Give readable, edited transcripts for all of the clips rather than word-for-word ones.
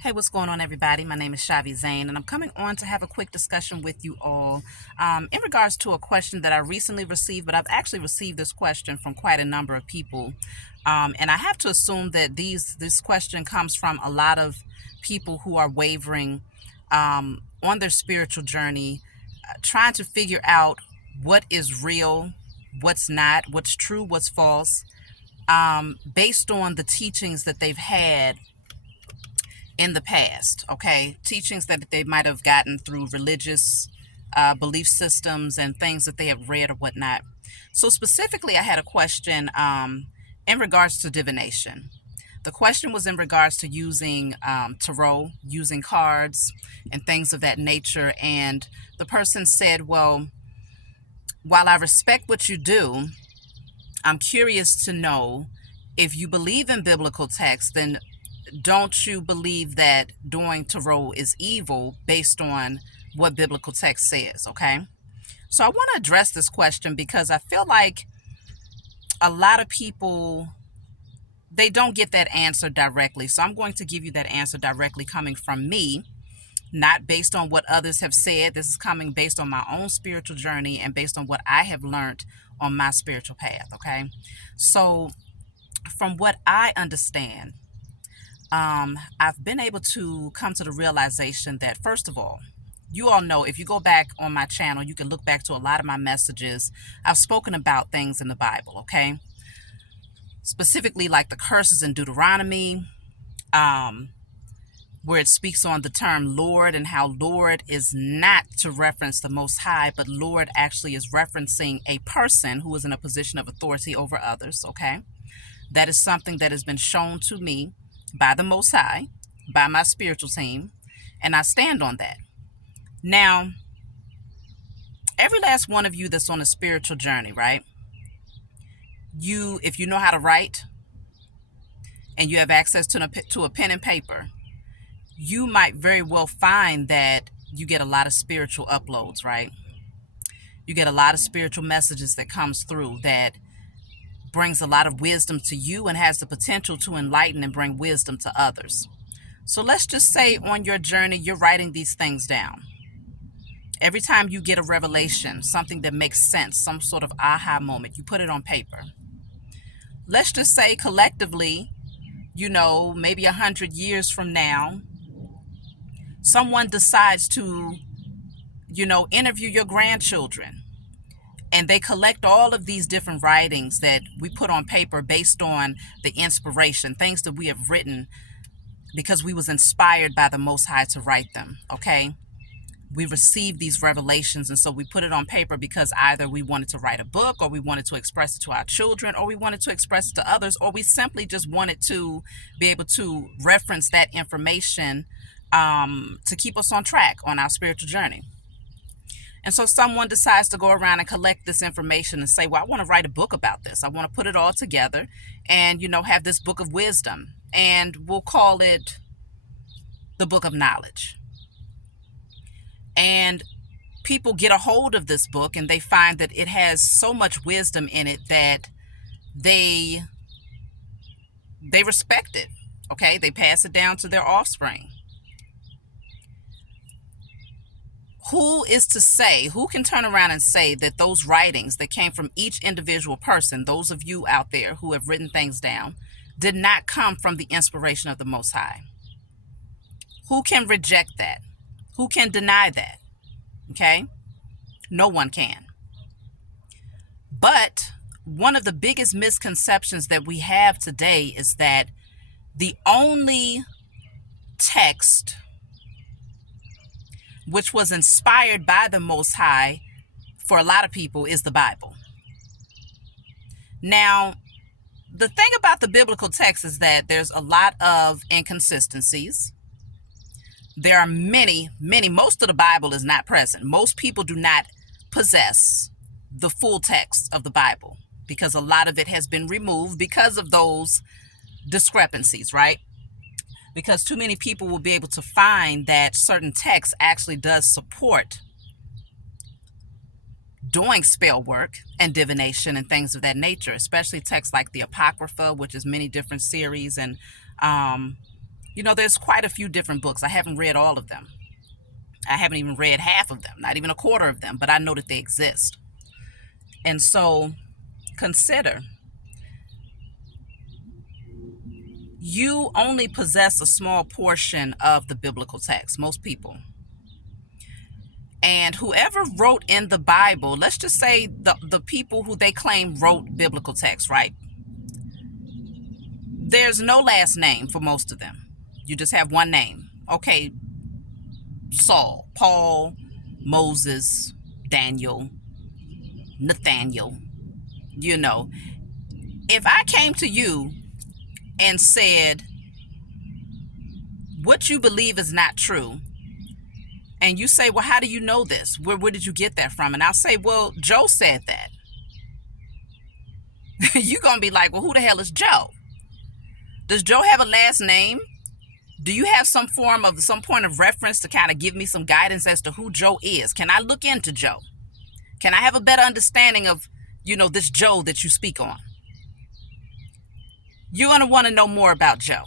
Hey, what's going on, everybody? My name is Shavi Zane, and I'm coming on to have a quick discussion with you all in regards to a question that I recently received, but I've actually received this question from quite a number of people. And I have to assume that this question comes from a lot of people who are wavering on their spiritual journey, trying to figure out what is real, what's not, what's true, what's false, based on the teachings that they've had in the past, okay? Teachings that they might have gotten through religious belief systems and things that they have read or whatnot. So, specifically, I had a question in regards to divination. The question was in regards to using tarot, using cards, and things of that nature. And the person said, well, while I respect what you do, I'm curious to know if you believe in biblical text, then don't you believe that doing tarot is evil based on what biblical text says? Okay. So I want to address this question because I feel like a lot of people, they don't get that answer directly. So I'm going to give you that answer directly coming from me, not based on what others have said. This is coming based on my own spiritual journey and based on what I have learned on my spiritual path. Okay. So from what I understand, I've been able to come to the realization that, first of all, you all know, if you go back on my channel, you can look back to a lot of my messages. I've spoken about things in the Bible, okay? Specifically, like the curses in Deuteronomy, um, where it speaks on the term Lord and how Lord is not to reference the Most High, but Lord actually is referencing a person who is in a position of authority over others, okay? That is something that has been shown to me by the Most High, by my spiritual team, and I stand on that. Now, every last one of you that's on a spiritual journey, right? If you know how to write and you have access to a pen and paper, you might very well find that you get a lot of spiritual uploads, right? You get a lot of spiritual messages that comes through that brings a lot of wisdom to you and has the potential to enlighten and bring wisdom to others. So let's just say on your journey, you're writing these things down. Every time you get a revelation, something that makes sense, some sort of aha moment, you put it on paper. Let's just say collectively, maybe 100 years from now, someone decides to, interview your grandchildren, and they collect all of these different writings that we put on paper based on the inspiration, things that we have written because we was inspired by the Most High to write them, okay? We received these revelations, and so we put it on paper because either we wanted to write a book, or we wanted to express it to our children, or we wanted to express it to others, or we simply just wanted to be able to reference that information to keep us on track on our spiritual journey. And so someone decides to go around and collect this information and say, well, I want to write a book about this. I want to put it all together and, have this book of wisdom, and we'll call it the book of knowledge. And people get a hold of this book and they find that it has so much wisdom in it that they respect it. Okay, they pass it down to their offspring. Who can turn around and say that those writings that came from each individual person, those of you out there who have written things down, did not come from the inspiration of the Most High? Who can reject that? Who can deny that? Okay? No one can. But one of the biggest misconceptions that we have today is that the only text which was inspired by the Most High for a lot of people is the Bible. Now, the thing about the biblical text is that there's a lot of inconsistencies. There are many, most of the Bible is not present. Most people do not possess the full text of the Bible because a lot of it has been removed because of those discrepancies, right? Because too many people will be able to find that certain text actually does support doing spell work and divination and things of that nature, especially texts like the Apocrypha, which is many different series, and You know, there's quite a few different books. I haven't read all of them. I haven't even read half of them, not even a quarter of them, but I know that they exist. And so consider, you only possess a small portion of the biblical text, most people. And whoever wrote in the Bible, let's just say the people who they claim wrote biblical text, right? There's no last name for most of them. You just have one name. Okay, Saul, Paul, Moses, Daniel, Nathaniel. You know, if I came to you and said, what you believe is not true, and you say, well, how do you know this? Where did you get that from? And I'll say, well, Joe said that. You're going to be like, well, who the hell is Joe? Does Joe have a last name? Do you have some point of reference to kind of give me some guidance as to who Joe is? Can I look into Joe? Can I have a better understanding of, this Joe that you speak on? You're going to want to know more about Joe.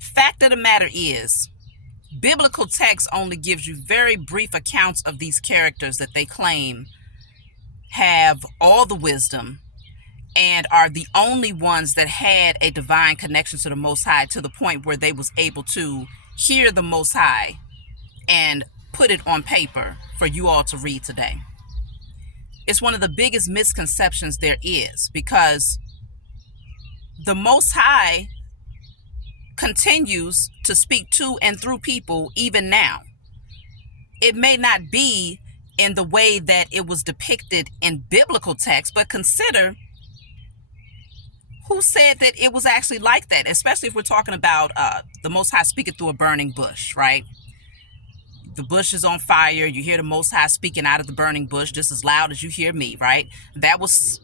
Fact of the matter is, biblical text only gives you very brief accounts of these characters that they claim have all the wisdom and are the only ones that had a divine connection to the Most High, to the point where they was able to hear the Most High and put it on paper for you all to read today. It's one of the biggest misconceptions there is, because the Most High continues to speak to and through people even now. It may not be in the way that it was depicted in biblical text, but consider who said that it was actually like that, especially if we're talking about the Most High speaking through a burning bush, right? The bush is on fire. You hear the Most High speaking out of the burning bush just as loud as you hear me, right? That was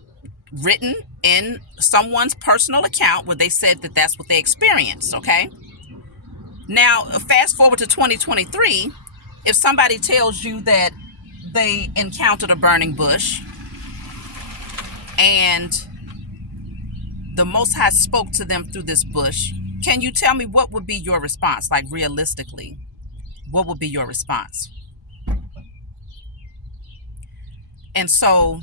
written in someone's personal account where they said that that's what they experienced, okay? Now, fast forward to 2023, if somebody tells you that they encountered a burning bush and the Most High spoke to them through this bush, can you tell me what would be your response? Like, realistically, what would be your response? And so,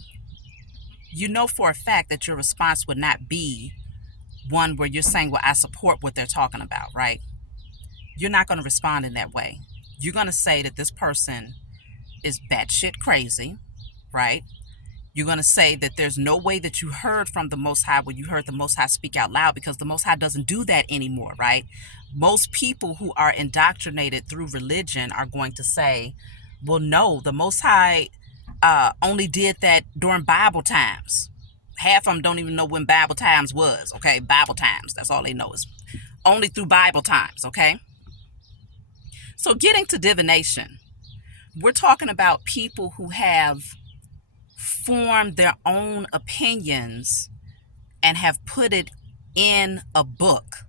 for a fact that your response would not be one where you're saying, well, I support what they're talking about, right? You're not going to respond in that way. You're going to say that this person is batshit crazy, right? You're going to say that there's no way that you heard from the Most High when you heard the Most High speak out loud, because the Most High doesn't do that anymore, right? Most people who are indoctrinated through religion are going to say, well, no, the Most High only did that during Bible times. Half of them don't even know when Bible times was, okay? Bible times, that's all they know, is only through Bible times, okay? So getting to divination, we're talking about people who have formed their own opinions and have put it in a book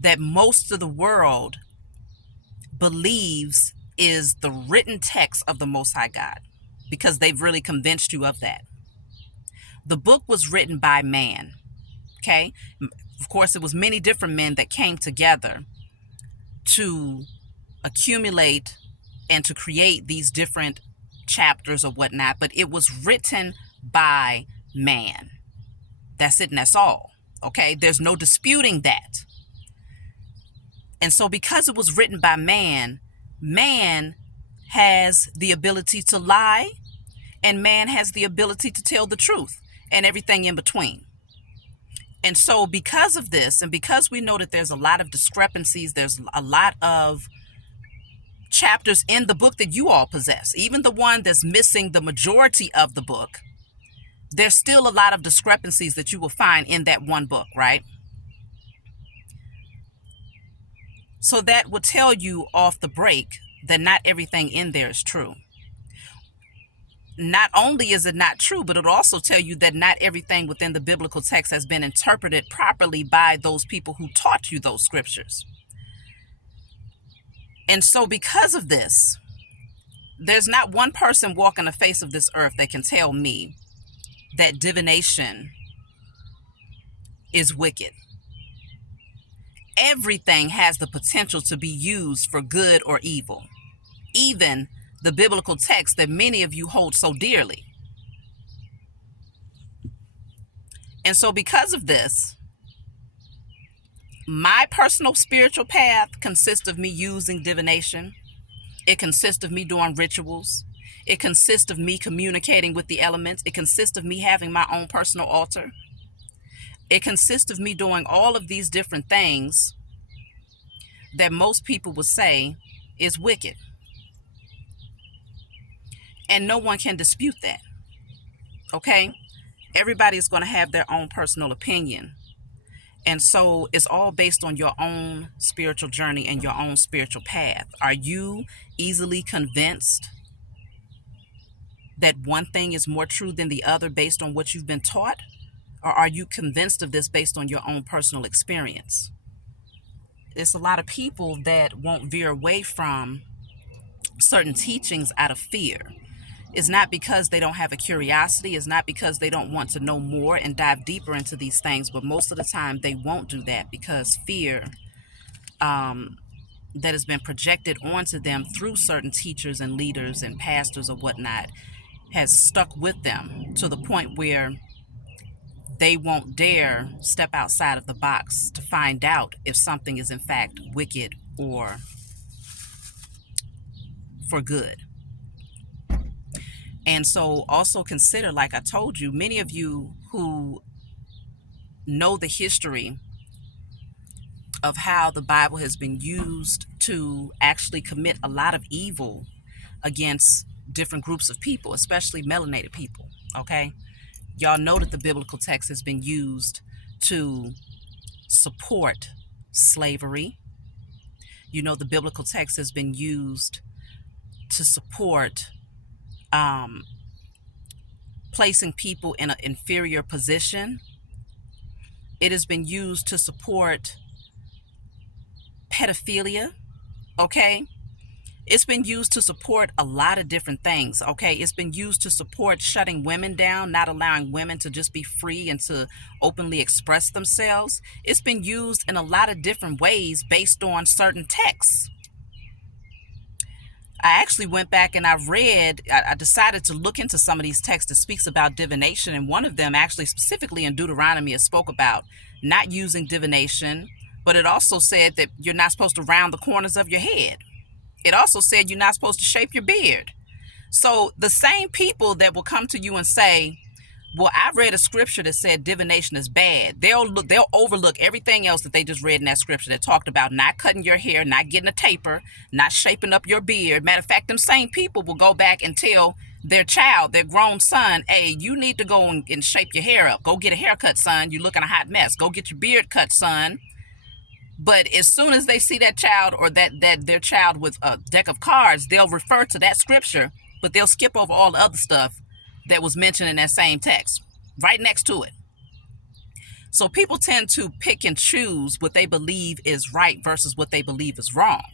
that most of the world believes is the written text of the Most High God, because they've really convinced you of that. The book was written by man, okay? Of course, it was many different men that came together to accumulate and to create these different chapters or whatnot, but it was written by man. That's it, and that's all, okay? There's no disputing that. And so because it was written by man, man has the ability to lie, and man has the ability to tell the truth, and everything in between. And so because of this, and because we know that there's a lot of discrepancies, there's a lot of chapters in the book that you all possess, even the one that's missing the majority of the book, there's still a lot of discrepancies that you will find in that one book, right? So that will tell you off the break that not everything in there is true. Not only is it not true, but it'll also tell you that not everything within the biblical text has been interpreted properly by those people who taught you those scriptures. And so because of this, there's not one person walking the face of this earth that can tell me that divination is wicked. Everything has the potential to be used for good or evil, even the biblical text that many of you hold so dearly. And so, because of this, my personal spiritual path consists of me using divination. It consists of me doing rituals. It consists of me communicating with the elements. It consists of me having my own personal altar. It consists of me doing all of these different things that most people would say is wicked. And no one can dispute that. Okay? Everybody is going to have their own personal opinion. And so it's all based on your own spiritual journey and your own spiritual path. Are you easily convinced that one thing is more true than the other based on what you've been taught? Or are you convinced of this based on your own personal experience? It's a lot of people that won't veer away from certain teachings out of fear. It's not because they don't have a curiosity. It's not because they don't want to know more and dive deeper into these things. But most of the time they won't do that because fear that has been projected onto them through certain teachers and leaders and pastors or whatnot has stuck with them to the point where they won't dare step outside of the box to find out if something is in fact wicked or for good. And so also consider, like I told you, many of you who know the history of how the Bible has been used to actually commit a lot of evil against different groups of people, especially melanated people, okay? Y'all know that the biblical text has been used to support slavery. You know, the biblical text has been used to support placing people in an inferior position. It has been used to support pedophilia, okay? It's been used to support a lot of different things, okay? It's been used to support shutting women down, not allowing women to just be free and to openly express themselves. It's been used in a lot of different ways based on certain texts. I actually went back and I decided to look into some of these texts that speaks about divination, and one of them actually specifically in Deuteronomy it spoke about not using divination, but it also said that you're not supposed to round the corners of your head. It also said you're not supposed to shape your beard. So the same people that will come to you and say, well, I read a scripture that said divination is bad. They'll overlook everything else that they just read in that scripture that talked about not cutting your hair, not getting a taper, not shaping up your beard. Matter of fact, them same people will go back and tell their child, their grown son, hey, you need to go and shape your hair up. Go get a haircut, son. You looking a hot mess. Go get your beard cut, son. But as soon as they see that child or that their child with a deck of cards, they'll refer to that scripture, but they'll skip over all the other stuff that was mentioned in that same text right next to it. So people tend to pick and choose what they believe is right versus what they believe is wrong.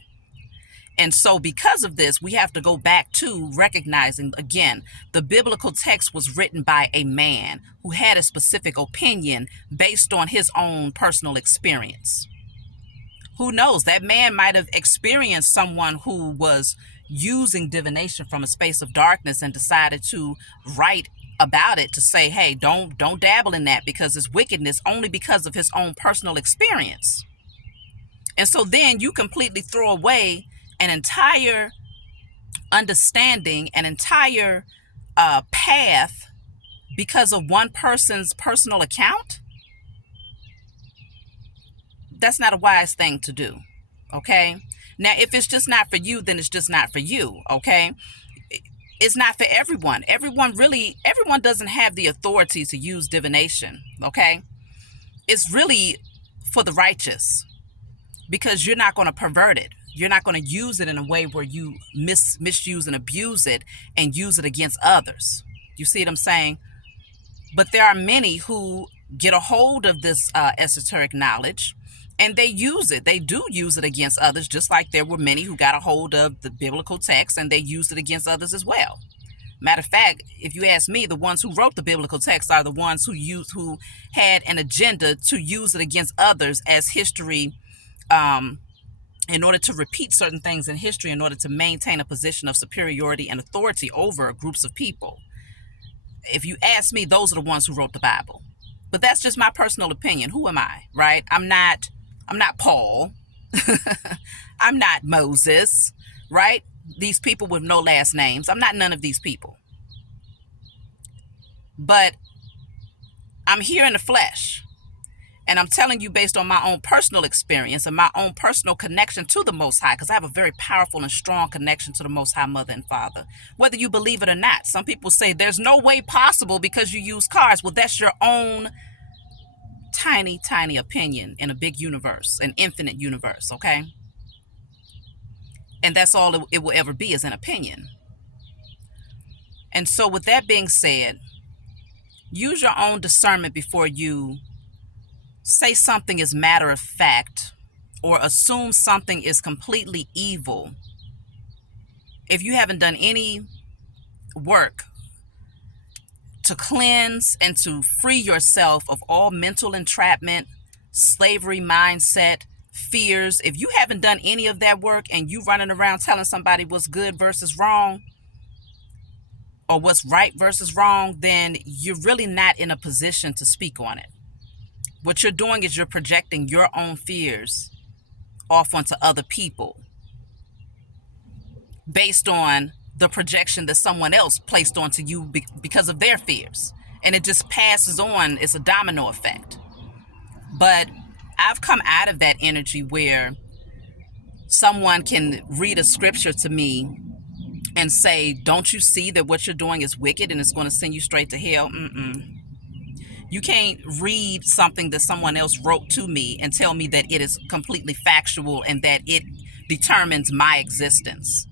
And so because of this, we have to go back to recognizing, again, the biblical text was written by a man who had a specific opinion based on his own personal experience. Who knows? That man might have experienced someone who was using divination from a space of darkness and decided to write about it to say, hey, don't dabble in that because it's wickedness, only because of his own personal experience. And so then you completely throw away an entire understanding, an entire path because of one person's personal account. That's not a wise thing to do. Okay. Now, if it's just not for you, then it's just not for you. Okay. It's not for everyone. Everyone doesn't have the authority to use divination. Okay. It's really for the righteous because you're not going to pervert it. You're not going to use it in a way where you misuse and abuse it and use it against others. You see what I'm saying? But there are many who get a hold of this esoteric knowledge and they use it. They do use it against others, just like there were many who got a hold of the biblical text and they used it against others as well. Matter of fact, if you ask me, the ones who wrote the biblical text are the ones who had an agenda to use it against others as history in order to repeat certain things in history, in order to maintain a position of superiority and authority over groups of people. If you ask me, those are the ones who wrote the Bible. But that's just my personal opinion. Who am I, right? I'm not Paul. I'm not Moses, right? These people with no last names. I'm not none of these people. But I'm here in the flesh. And I'm telling you based on my own personal experience and my own personal connection to the Most High, because I have a very powerful and strong connection to the Most High Mother and Father, whether you believe it or not. Some people say there's no way possible because you use cars. Well, that's your own tiny, tiny opinion in a big universe, an infinite universe, okay? And that's all it will ever be, is an opinion. And so with that being said, use your own discernment before you say something is matter of fact or assume something is completely evil if you haven't done any work to cleanse and to free yourself of all mental entrapment, slavery mindset, fears. If you haven't done any of that work and you running around telling somebody what's good versus wrong or what's right versus wrong, then you're really not in a position to speak on it. What you're doing is you're projecting your own fears off onto other people based on the projection that someone else placed onto you because of their fears. And it just passes on. It's a domino effect. But I've come out of that energy where someone can read a scripture to me and say, don't you see that what you're doing is wicked and it's going to send you straight to hell? You can't read something that someone else wrote to me and tell me that it is completely factual and that it determines my existence.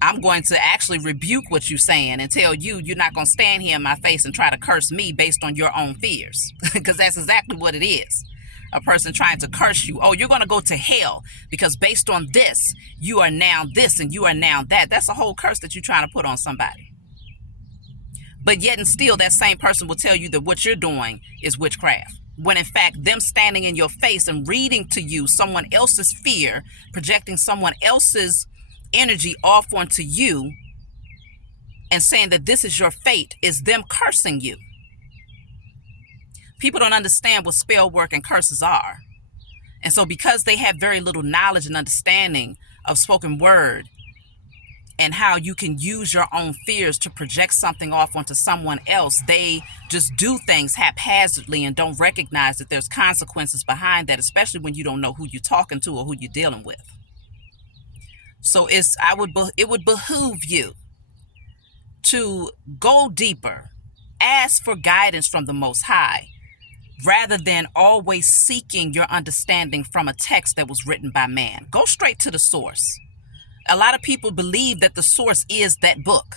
I'm going to actually rebuke what you're saying and tell you you're not going to stand here in my face and try to curse me based on your own fears, because that's exactly what it is. A person trying to curse you. Oh, you're going to go to hell because based on this, you are now this and you are now that. That's a whole curse that you're trying to put on somebody. But yet and still, that same person will tell you that what you're doing is witchcraft. When in fact, them standing in your face and reading to you someone else's fear, projecting someone else's energy off onto you and saying that this is your fate, is them cursing you. People don't understand what spell work and curses are. And so because they have very little knowledge and understanding of spoken word and how you can use your own fears to project something off onto someone else, they just do things haphazardly and don't recognize that there's consequences behind that, especially when you don't know who you're talking to or who you're dealing with. So it would behoove you to go deeper, ask for guidance from the Most High, rather than always seeking your understanding from a text that was written by man. Go straight to the source. A lot of people believe that the source is that book.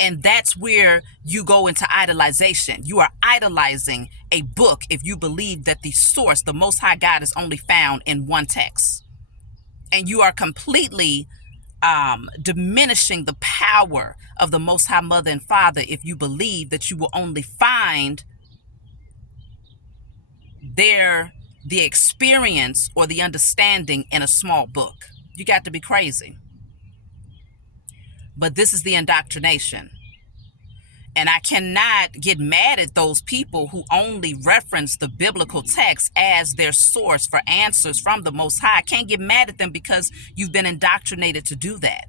And that's where you go into idolization. You are idolizing a book if you believe that the source, the Most High God, is only found in one text. And you are completely diminishing the power of the Most High Mother and Father if you believe that you will only find the experience or the understanding in a small book. You got to be crazy. But this is the indoctrination. And I cannot get mad at those people who only reference the biblical text as their source for answers from the Most High. I can't get mad at them because you've been indoctrinated to do that.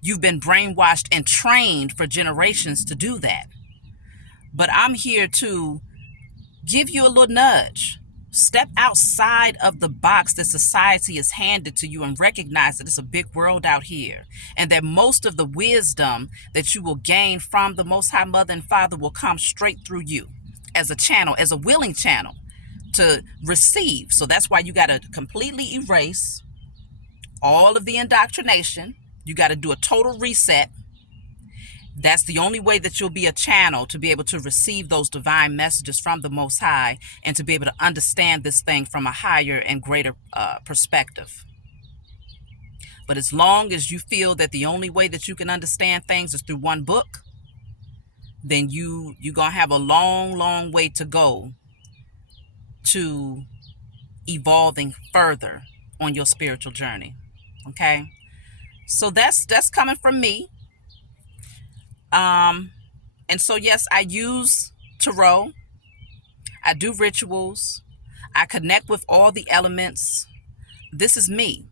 You've been brainwashed and trained for generations to do that. But I'm here to give you a little nudge. Step outside of the box that society has handed to you and recognize that it's a big world out here, and that most of the wisdom that you will gain from the Most High Mother and Father will come straight through you as a channel, as a willing channel to receive. So that's why you got to completely erase all of the indoctrination. You got to do a total reset. That's the only way that you'll be a channel to be able to receive those divine messages from the Most High and to be able to understand this thing from a higher and greater perspective. But as long as you feel that the only way that you can understand things is through one book, then you're going to have a long, long way to go to evolving further on your spiritual journey. Okay, so that's coming from me. And so yes, I use tarot. I do rituals. I connect with all the elements. This is me.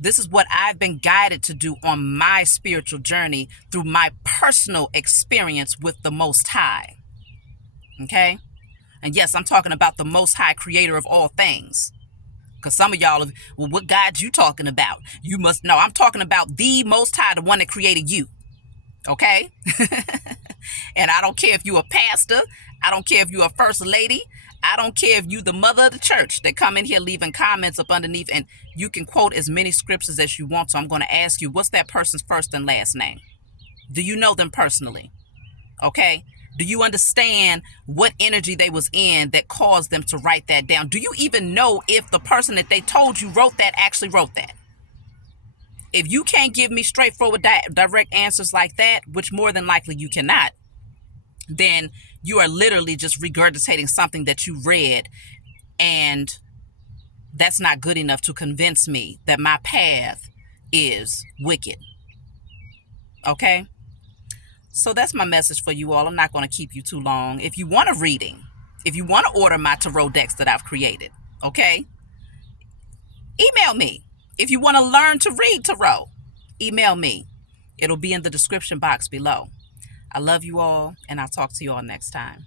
This is what I've been guided to do on my spiritual journey through my personal experience with the Most High. Okay? And yes, I'm talking about the Most High, creator of all things. Because some of y'all, well, what God you talking about? You must know. I'm talking about the Most High, the one that created you. Okay? And I don't care if you a pastor. I don't care if you a first lady. I don't care if you the mother of the church that come in here leaving comments up underneath, and you can quote as many scriptures as you want. So I'm going to ask you, what's that person's first and last name? Do you know them personally? Okay. Do you understand what energy they was in that caused them to write that down? Do you even know if the person that they told you wrote that actually wrote that? If you can't give me straightforward, direct answers like that, which more than likely you cannot, then you are literally just regurgitating something that you read, and that's not good enough to convince me that my path is wicked. Okay? So that's my message for you all. I'm not going to keep you too long. If you want a reading, if you want to order my tarot decks that I've created, okay, email me. If you want to learn to read tarot, email me. It'll be in the description box below. I love you all, and I'll talk to you all next time.